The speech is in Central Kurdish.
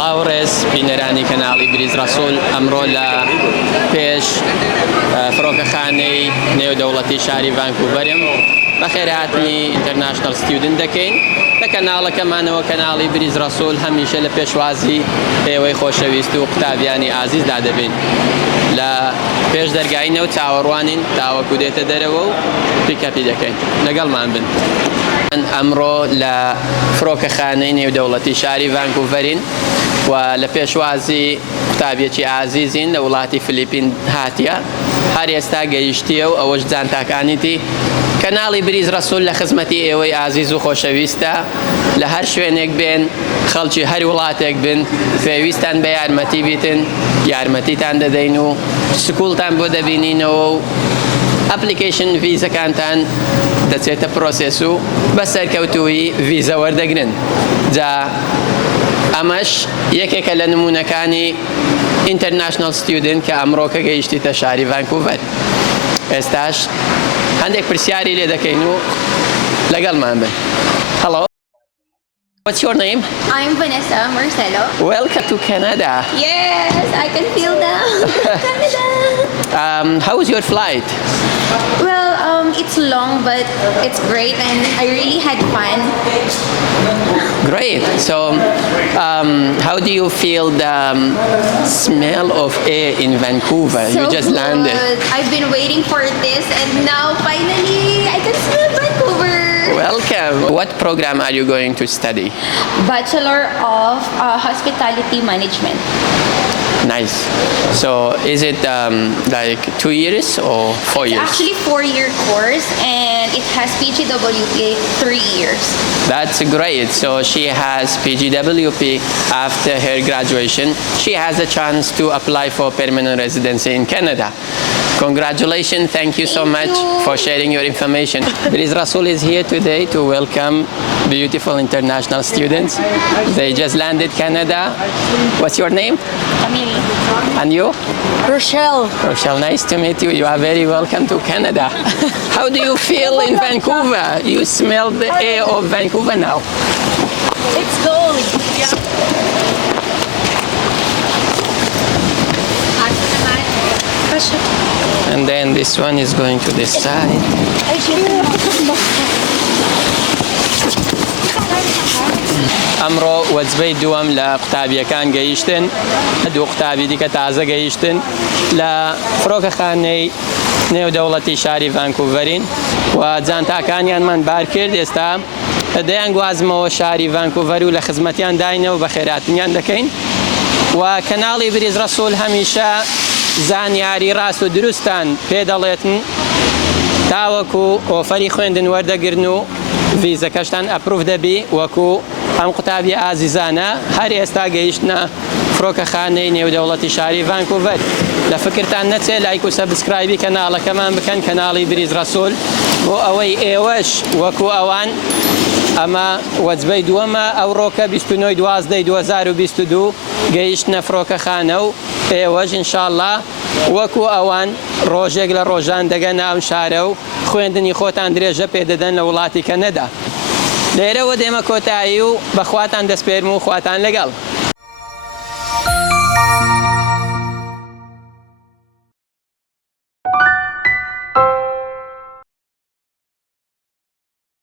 سڵاوڕێز بینەرانی کەناڵی بریز ڕەسوول ئەمڕۆ لە پێش فڕۆکەخانەی نێودەوڵەتی شاری ڤانکوڤەرم بەخێرهاتنی ئینتەرناشنەڵ ستیودنت دەکەین لە کەناڵەکەمانەوە کەناڵی بریز ڕەسوول هەمیشە لە پێشوازی ئێوەی خۆشەویست و قوتابیانی ئازیزدا دەبین لە پێش دەرگاینە و چاوەڕوانین تاوەکو دێتە دەرەوە و پیکەپی دەکەین لەگەڵمان بن. ئەمڕۆ لە فڕۆکەخانەی نێودەوڵەتی شاری ڤانکوڤەرین و لە پێشوازی قوتابیەکی ئازیزین لە وڵاتی فلیپین هاتیە هەر ئێستا گەیشتیە و ئەوەش جانتاکانیتی کەناڵی بریز ڕەسوول لە خزمەتی ئێوەی ئازیز و خۆشەویستە لە هەر شوێنێک بێن خەڵکی هەر وڵاتێک بن پێویستان بە یارمەتی بیتن یارمەتیتان دەدەین و سکوڵتان بۆ دەبینینەوە و ئەپلیکیشن ڤیزەکانتان دەچێتە پرۆسێس و بە سەرکەوتووی ڤیزە وەردەگرن. جا ئەمەش یەکێکە لە نمونەکانی ئینتەرناشنەڵ ستیودنت کە ئەمڕۆکە گەیشتیتە شاری ڤانکوڤەر. ئێستاش هەندێک پرسیاری لێ دەکەین و لەگەڵمان بن. Hello. What's your name? I'm Vanessa Marcelo. Welcome to Canada. Yes, I can feel that. Canada. How was your flight? Well, it's long, but it's great, and I really had fun. Great. So, how do you feel the smell of air in Vancouver? So You just landed. good. I've been waiting for this, and now finally I can smell Vancouver. Welcome. What program are you going to study? Bachelor of Hospitality Management. Nice. So, is it like 2 years or 4 years? Actually, 4-year course, and it has PGWP 3 years. That's great. So she has PGWP after her graduation. She has a chance to apply for permanent residency in Canada. Congratulations. Thank you so much for sharing your information. Biriz Rasul is here today to welcome beautiful international students. They just landed Canada. What's your name? Emily. And you? Rochelle. Rochelle, nice to meet you. You are very welcome to Canada. How do you feel in Vancouver? You smell the air of Vancouver now. It's gold. And then this one is going to this side. ئەمڕۆ وەجبەی دووەم لە قوتابیەکان گەیشتن دوو قوتابی دیکە تازە گەیشتن لە فڕۆکەخانەی نێودەوڵەتی شاری ڤانکوڤەرین و جانتاکانیانمان بار کرد ئێستا دەیانگوازمەوە شاری ڤانکوڤەر و لە خزمەتیان داینەوە بە خێراتنیان دەکەین و کەناڵی بریز ڕەسوول هەمیشە زانیاری ڕاست و دروستان پێ دەڵێتن تاوەکو ئۆفەری خوێندن وەردەگرن و ڤیزەکەشتان ئەپروف دەبی وەکو ئەم قوتابی ئازیزانە هەر ئێستا گەیشتنە فڕۆکەخانەی نێودەوڵەتی شاری ڤانکوڤەر. لە فکرتان نەچێ لایک و سەبسکرایبی کەناڵەکەمان بکەن کەناڵی بریز ڕەسوول بۆ ئەوەی ئێوەش وەکو ئەوان ئەمە وەجبەی دووەمە ئەوڕۆکە 29/12/2022 گەیشتنە فڕۆکەخانە و ئێوەش ئینشاءڵڵا وەکو ئەوان ڕۆژێک لە ڕۆژان دەگەن ئەم شارە و خوێندنی خۆتان درێژە پێدەدەن لە وڵاتی کەنەدا. لێرەوە دێمە کۆتایی و بەخواتان دەسپێرم و خواتان لەگەڵ.